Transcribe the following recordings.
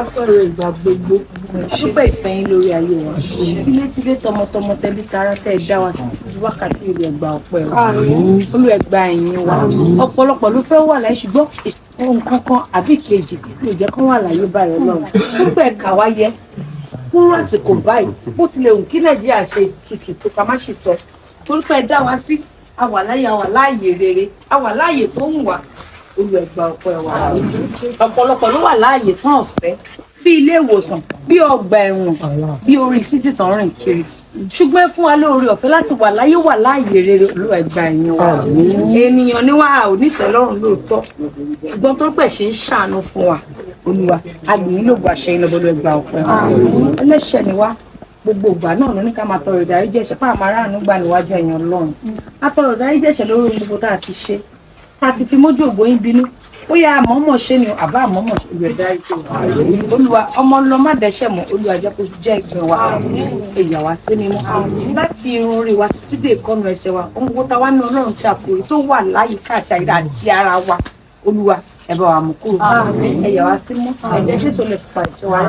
Afẹ́rẹ́ ìgbà gbogbo dúpẹ́ ìfẹ́yín lórí ayé wa tílétílé tọmọtọmọ tẹbí tará tẹ́ dá wa sí wákàtí ìlú ẹgbà ọpẹ́ wa olú ẹgbà ẹ̀yìn wa ọ̀pọ̀lọpọ̀ ló fẹ́ wà láyé ṣùgbọ́n ohun kankan àbí kejì ló jẹ́ kán wà láyé báyọ̀ lọ́run dúpẹ́ ẹ̀ka wa yẹ fún àsìkò báyìí bó tilẹ̀ wù kí Nàìjíríà ṣe tutù tó ká má ṣe sọ torí pé ẹ dá wa sí àwa láàyè rere àwa láàyè tó ń wà olú ẹgbà ọpẹ́ wa ọ̀pọ̀lọpọ̀ ló wà láàyè fún ọ̀fẹ́ bí ilé ìwòsàn bí ọgbà ẹ̀wọ̀n bí orí títì tán rìn kiri ṣùgbọ́n fún wa lóore ọ̀fẹ́ láti wà láàyè rere olú ẹgbà ẹ̀yìn wa ènìyàn ni wà ò nítẹ́lọ́rùn lóòótọ́ ṣùgbọ́n tó pẹ̀ ṣe ń ṣàánú fún wa olúwa agbèyìn ló gbà ṣe ìlọ́bọ̀lọ́ ẹgbà ọpẹ́ wa ẹlẹ́ṣẹ̀ ni wá gbogbo ìgbà náà ló ní ká máa tọrọ ìdáríjì ẹ̀ṣẹ̀ fún àmọ́ aráàánú gbà níwájú ẹ̀yàn Ọlọ́run a tọrọ ìdáríjì ẹ̀ṣẹ̀ lórí gbogbo tá a ti ṣe tá a ti fi mójú ògbóyin bínú ó yá àmọ́mọ́ ṣe ni àbá àmọ́mọ́ ṣe ìwé dáríjì olúwa ọmọ lọ má dẹ́ṣẹ̀ mọ́ olúwa jẹ́ kó jẹ́ ìpín wa èyà wá sí mímọ́ láti irun orí wa títí dé ìkọ́nù ẹsẹ̀ wa ohun gbogbo tá a wá ní Ọlọ́run tí a kò rí tó wà láyìíká àti àyíká àti ara wa olúwa ẹ bá wa mú kúrò ẹyà wá sí mú ẹjẹ Jésù lè fipá ìṣe wa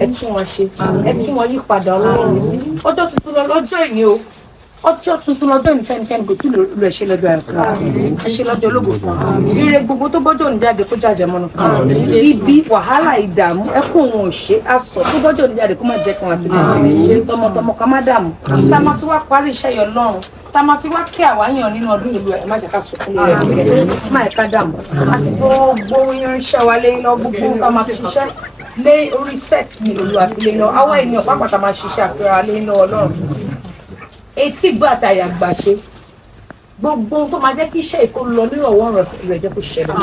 ẹ tún wọn ṣe ẹ tún wọn yí padà Ọlọ́run ọjọ́ tuntun lọ́jọ́ ìní o ọjọ́ tuntun lọ́jọ́ ìfẹ́nikẹ́ni kò tún lè ṣe lọ́jọ́ ayọ̀ fún wa ẹ ṣe lọ́jọ́ ológo fún wa ire gbogbo tó bọ́jọ́ òní jáde kó jáde mọ́nu fún wa ibi wàhálà ìdààmú ẹkún òun ò ṣe aṣọ tó bọ́jọ́ òní jáde kó má jẹ́ kí wọ́n ti ṣe tọmọtọmọ ká má dààmú tá a máa fi wá parí iṣẹ́ yọ lọ́run tá a máa fi wá kí àwáyàn nínú ọdún ìlú ẹ̀ má jẹ́ ká sọkún rẹ̀ má ẹ̀ka dààmú àti gbogbo irinṣẹ́ wa lé lọ gbogbo ká máa fi ṣiṣẹ́ lé orí sẹ́ẹ̀tì ní olú àfilé lọ àwọn ènìyàn pápátá máa ṣiṣẹ́ àfihàn lé lọ Ọlọ́run etí gbọ́ àti àyà gbà ṣe gbogbo tó máa jẹ́ kí iṣẹ́ ìkó lọ nírọ̀wọ́ ọ̀rọ̀ rẹ̀ jẹ́ kó ṣẹlẹ̀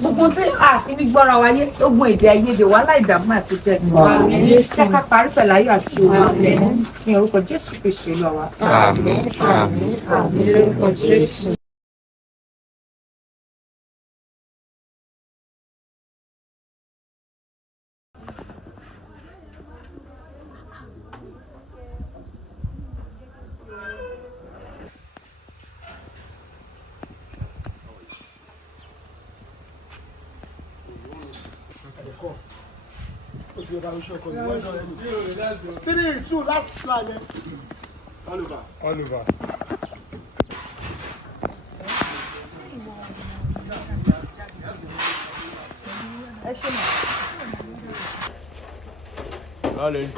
gbogbo tí àfin ní gbọ́ra wáyé ogun èdè àìyedè wà láìdààmú àti tẹ̀ ṣe ká parí pẹ̀lú ayọ̀ àti òwò ní orúkọ Jésù Kristi Olúwa wa. Àmín àmín àmín lórúkọ Jésù. Three, two, last line. Oliver. Allez.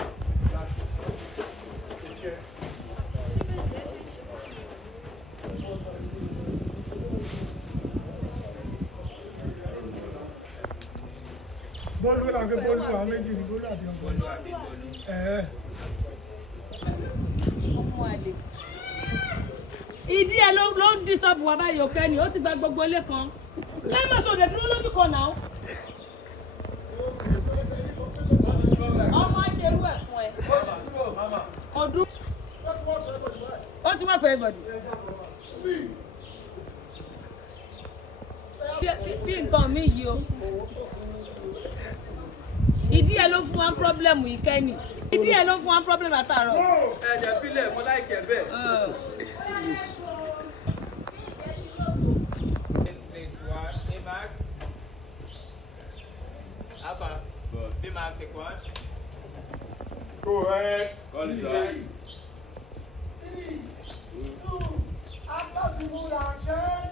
Bolu la ke bolu àwọn méjì ni bolu àbí bolu. Ọmọ àlè. Ìdí ẹ ló ń disturb wa báyìí òkè ni ó ti gba gbogbo ilé kan. Ṣé má sọ de dúró lójú kan náà? Ọmọ aṣerú ẹ̀ fún ẹ. Ọdún. Ó ti wá for everybody. Bí nǹkan mi yìí o. Ìdí ẹ ló fún wa problem yìí kẹ́ni. Ìdí ẹ ló fún wa problem àtàárọ̀. Ẹ̀jẹ̀ fílẹ̀ mo láìkẹ̀ bẹ́ẹ̀. Go ahead. Call it out. 3, 2, after the move action.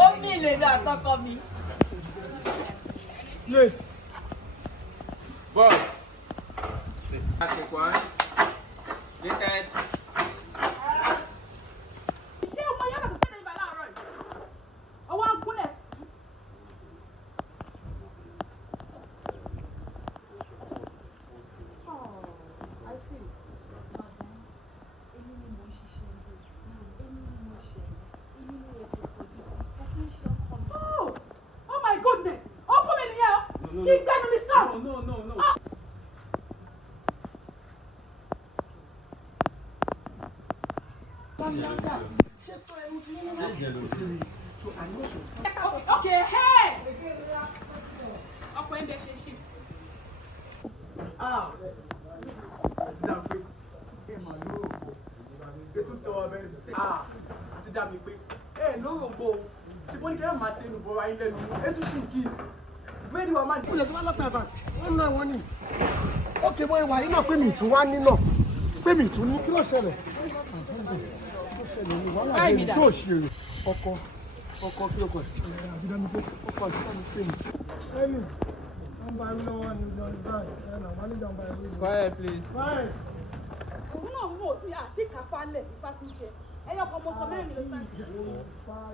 Ó mi lè lọ àtọkọ mi. Slate. Ball. Take one. Wicket. Ṣé o mọ yàrá tó sẹ́ni ìbá láàárọ̀ yìí? Ọwọ́ ń kúnlẹ̀. I see. Èmi ni mo ṣiṣẹ́ ilé. Èmi ni mo ṣe. Èmi ni mo ṣe. Oh my goodness! Ó kú mi nìyẹn o. Kí gbẹ́nu me stop. No. Okay, hey. Ọkọ ẹ̀ ń bẹ ṣe shift. Àti dá mi pé lórògbò tí wọ́n ní kí ẹ máa tẹnu bọ̀ ayé lẹ́nu ètùtù kiss where do you want to ó lè sọ wá lọ́tà bá wọ́n náà wọ́n ní ókè mọ́ ìwà yìí náà pé mi ìtún wá ní náà pé mi ìtún ní kí ló ṣẹlẹ̀ ní wàhálà rẹ̀ tó ṣèrè ọkọ kí ló kọ ẹ̀ àti dá mi pé ọkọ àti dá mi pé mi. ẹnì wọ́n bá ẹrú lọ́wọ́ ní ìjọ ìsáì ẹ̀nà wọ́n ní ìjọba ẹrú. Quiet, please. Òun náà wò ó àti kàfálẹ̀ ìfá ti ṣe. Ẹyọ kan mo sọ mẹ́rin ló sáà.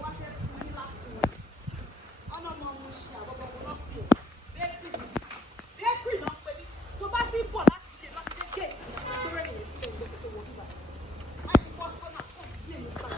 Wọ́n fẹ́ fún yín láti wọ̀. Ọ̀nà ọmọ mo ṣe àbọ̀bọ̀ náà pè é. Bẹ́ẹ̀kì náà pè mí. Tó bá ti bọ̀ láti dé géètì tó rẹ̀ yẹn sílẹ̀ ìgbẹ́ tó wọ̀ nígbà. Láti bọ́ sọ́nà kó sì díẹ̀ nípa.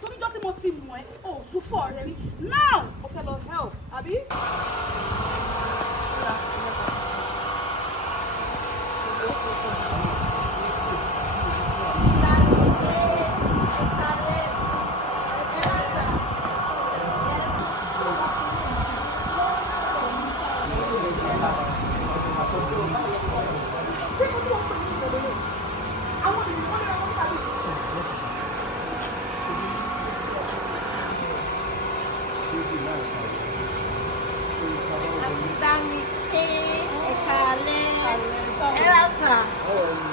Toríjọ́ tí mo ti mọ̀ ẹ́, ò tún fọ̀ rẹ rí. Now, o fẹ́ lọ help, àbí?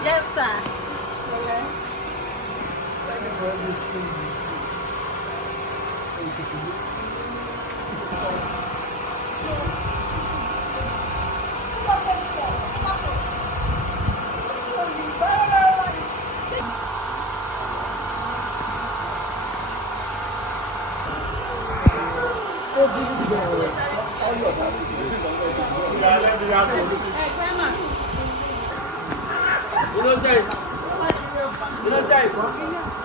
Yes, sir. You know, say.